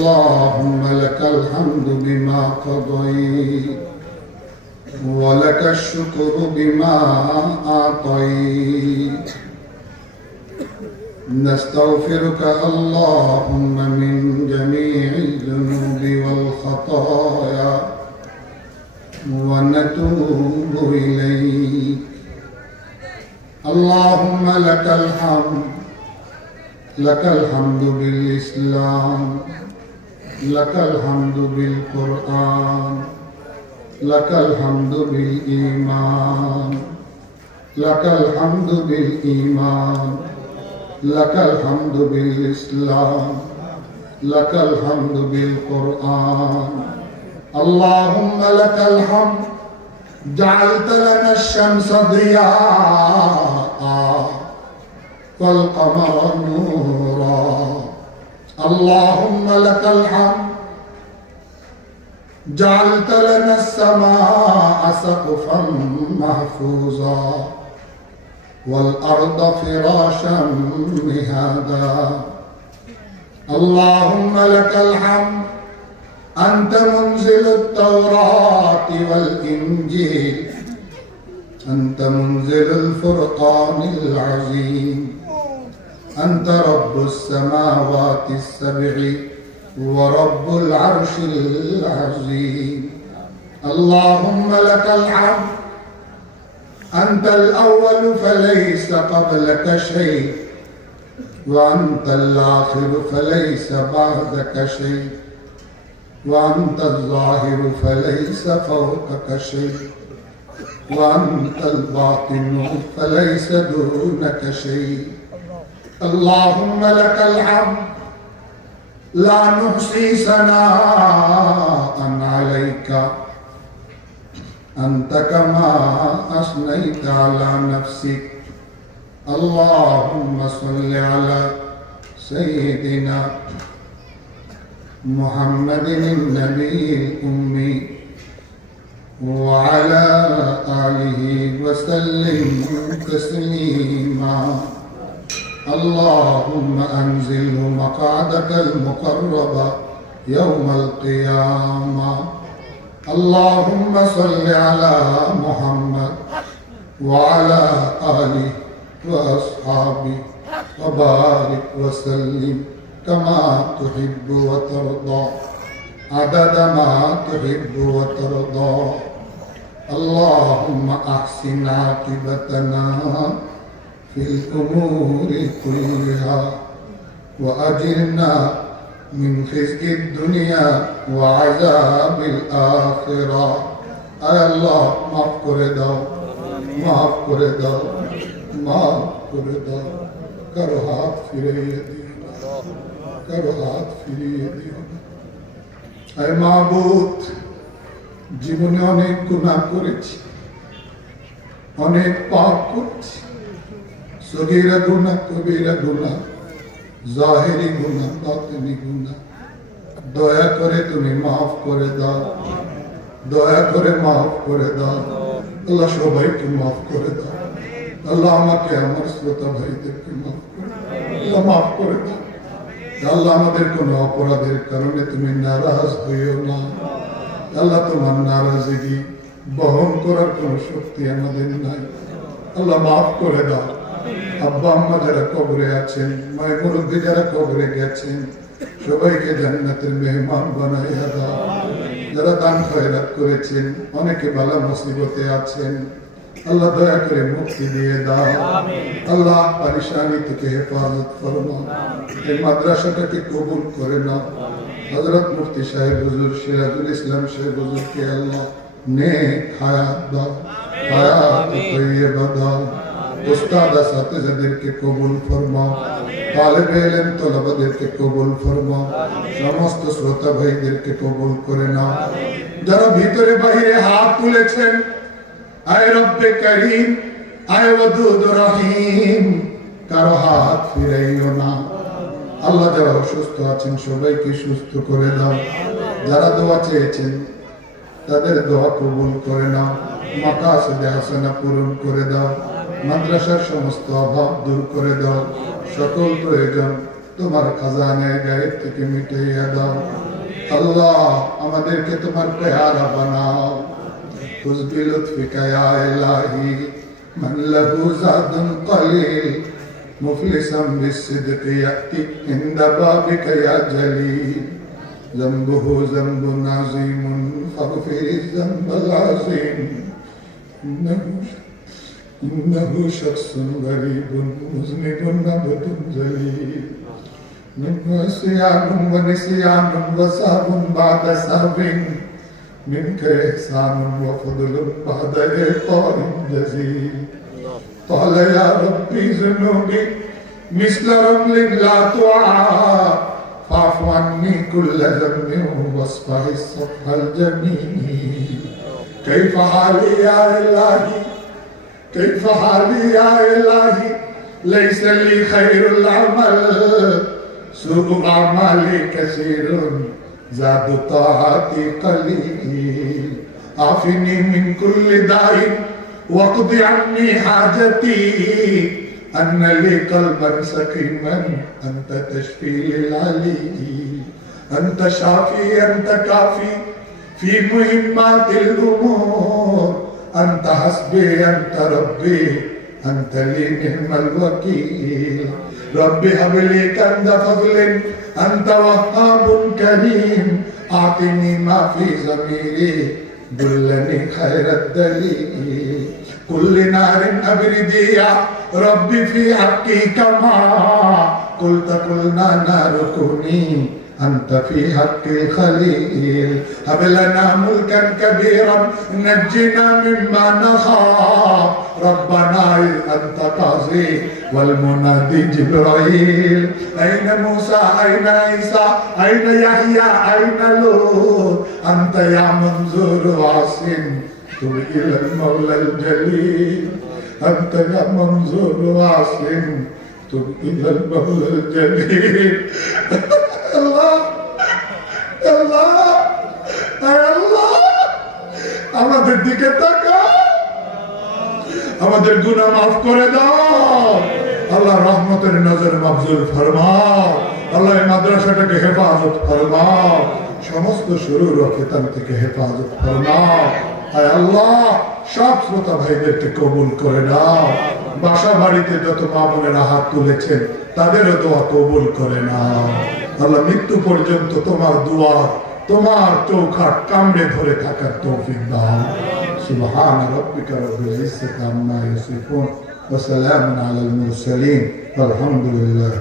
اللهم لك الحمد بما قضيت ولك الشكر بما أعطيت نستغفرك اللهم من جميع الذنوب والخطايا ونتوب إليك اللهم لك الحمد بالإسلام لك الحمد بالقرآن لك الحمد بالإيمان لك الحمد بالإيمان لك الحمد بالإسلام لك الحمد بالقرآن اللهم لك الحمد جعلت لنا الشمس ضياء والقمر نورا اللهم لك الحمد جعلت لنا السماء سقفا محفوظا والأرض فراشا مهادا اللهم لك الحمد أنت منزل التوراة والإنجيل أنت منزل الفرقان العظيم أنت رب السماوات السبع ورب العرش العظيم اللهم لك الحمد أنت الأول فليس قبلك شيء وأنت الآخر فليس بعدك شيء وأنت الظاهر فليس فوقك شيء وأنت الباطن فليس دونك شيء اللهم لك الحمد لا نحصي ثناء عليك أنت كما أثنيت على نفسك اللهم صل على سيدنا محمد النبي الأمي وعلى آله وسلم تسليما اللهم أنزله مقعدك المقرب يوم القيامة اللهم صل على محمد وعلى آله وأصحابه وبارك وسلم كما تحب وترضى عدد ما تحب وترضى اللهم أحسن عاقبتنا في الأمور كلها وأجرنا من خزي الدنيا وعذاب الآخرة أي الله মাফ করে দাও মাফ করে দাও মাফ করে দাও কারো হাত ফিরিয়ে দিও না কারো হাত ফিরিয়ে দিও না আয় মাবুদ জীবনে অনেক গুনাহ করেছি অনেক পাপ করেছি সগীরা গুনাহ কবিরা গুনাহ জাহিরি গুনাহ বাতিনি গুনাহ দয়া করে তুমি মাফ করে দাও দয়া করে মাফ করে দাও আল্লাহ সবাইকে মাফ করে দাও আল্লাহ আমাকে আমার শ্রোতা ভাইদেরকে মাফ করে আল্লাহ মাফ করে দাও আল্লাহ আমাদের কোনো অপরাধের কারণে তুমি নারাজ হইও না আল্লাহ তোমার নারাজগি বহন করার কোনো শক্তি আমাদের নাই আল্লাহ মাফ করে দাও আব্বা আম্মা যারা কবরে আছেন মায়ের মুরব্বী যারা কবরে গেছেন সবাইকে জান্নাতের মেহমান বানাইয়া দাও যারা দান খয়রাত করেছেন অনেকে বালা মুসিবতে আছেন আল্লাহ দয়া করে মুক্তি দিয়ে দাও আল্লাহ পরেশানি থেকে হেফাজত ফরমাও এই মাদ্রাসাটাকে কবুল করে নাও হযরত মুফতি সাহেব হুজুর সিরাজুল ইসলাম সাহেব হুজুরকে আল্লাহ নেক হায়াত দাও হায়াত তৈয়বা দাও উস্তাদ আসاتذদেরকে কবুল ফরমাও তালেবে ইলম তলবাদেরকে কবুল ফরমাও সমস্ত শ্রোতা ভাইদেরকে কবুল করে নাও যারা ভিতরে বাইরে হাত তুলেছেন আয় রব্বে করিম আয় ওয়াদুদ রহিম কারো হাত ফিরাইও না আল্লাহ যারা অসুস্থ আছেন সবাইকে সুস্থ করে দাও যারা দোয়া চেয়েছেন তাদের দোয়া কবুল করে নাও মাকাসিদে হাসানা পূরণ করে দাও মাদ্রাসার সমস্ত অভাব দূর করে দাও সকল প্রয়োজন তোমার খাজানের গায়েব থেকে মিটাইয়া দাও। আল্লাহ আমাদেরকে তোমার পেয়ারা বানাও। খুজ বিলুৎফিকা ইয়া ইলাহি মান লাহু যাদুন কলিল মুফলিসাম বিসিদকি ইয়াতি ইনদা বাবিকা ইয়া জালিল। যমবুহু যমবুন আযীমুন ফাগফির যমবাল আযীম ইন্নাহু শাখসুন গরীবুন মুযনিবুন আবদুন জলীল। نسيان ونسيان وسهو بعد سهو منك إحسان وفضل بعد إعطاء جزيل. قال يا ربي ذنوبي مثل رمل لا تعاد فاعف عني كل ذنب واصفح الصفح الجميل. كيف حالي يا إلهي كيف حالي يا إلهي ليس لي خير العمل سوء أعمالي كثير زاد طاعتي قليل. عافني من كل داء واقض عني حاجتي أن لي قلبا سقيما أنت تشفي للعليل. أنت شافي أنت كافي في مهمات الأمور أنت حسبي أنت ربي أنت لي نعم الوكيل. رب هب لي كنز فضل أنت وهاب كريم أعطني ما في ضميري دلني خير الدليل. كل نار أبردي يا ربي في حقي كما قلت قلنا نار كوني أنت في حق الخليل. هب لنا ملكا كبيرا نجنا مما نخاف ربنا أنت قاضي والمنادي جبرائيل. أين موسى أين عيسى أين يحيى أين لوط أنت يا منظور واسم تب إلى المولى الجليل. أنت يا منظور واسم تب إلى المولى الجليل. আল্লাহ আল্লাহ আল্লাহ আমাদের দিকে তাকাও, আমাদের গুনাহ মাফ করে দাও। আল্লাহ রহমতের নজর মকবুল ফরমাও। আল্লাহ এই মাদ্রাসাটাকে হেফাজত ফরমাও, সমস্ত শুরুর ও খিতাম থেকে হেফাজত ফরমাও। আয় আল্লাহ সব শ্রোতা ভাইদেরকে কবুল করে নাও। বাসা বাড়িতে যত মা বোনেরা হাত তুলেছেন তাদেরও দোয়া কবুল করে নাও। আল্লাহ মৃত্যু পর্যন্ত তোমার দোয়া তোমার চৌখাট কামড়ে ধরে থাকার তৌফিক দাও। সুবহান রাব্বিকা রাব্বিল ইজ্জাতি আম্মা ইয়াসিফুন ওয়া সালামুন আলাল মুরসালিন ওয়ালহামদুলিল্লাহ।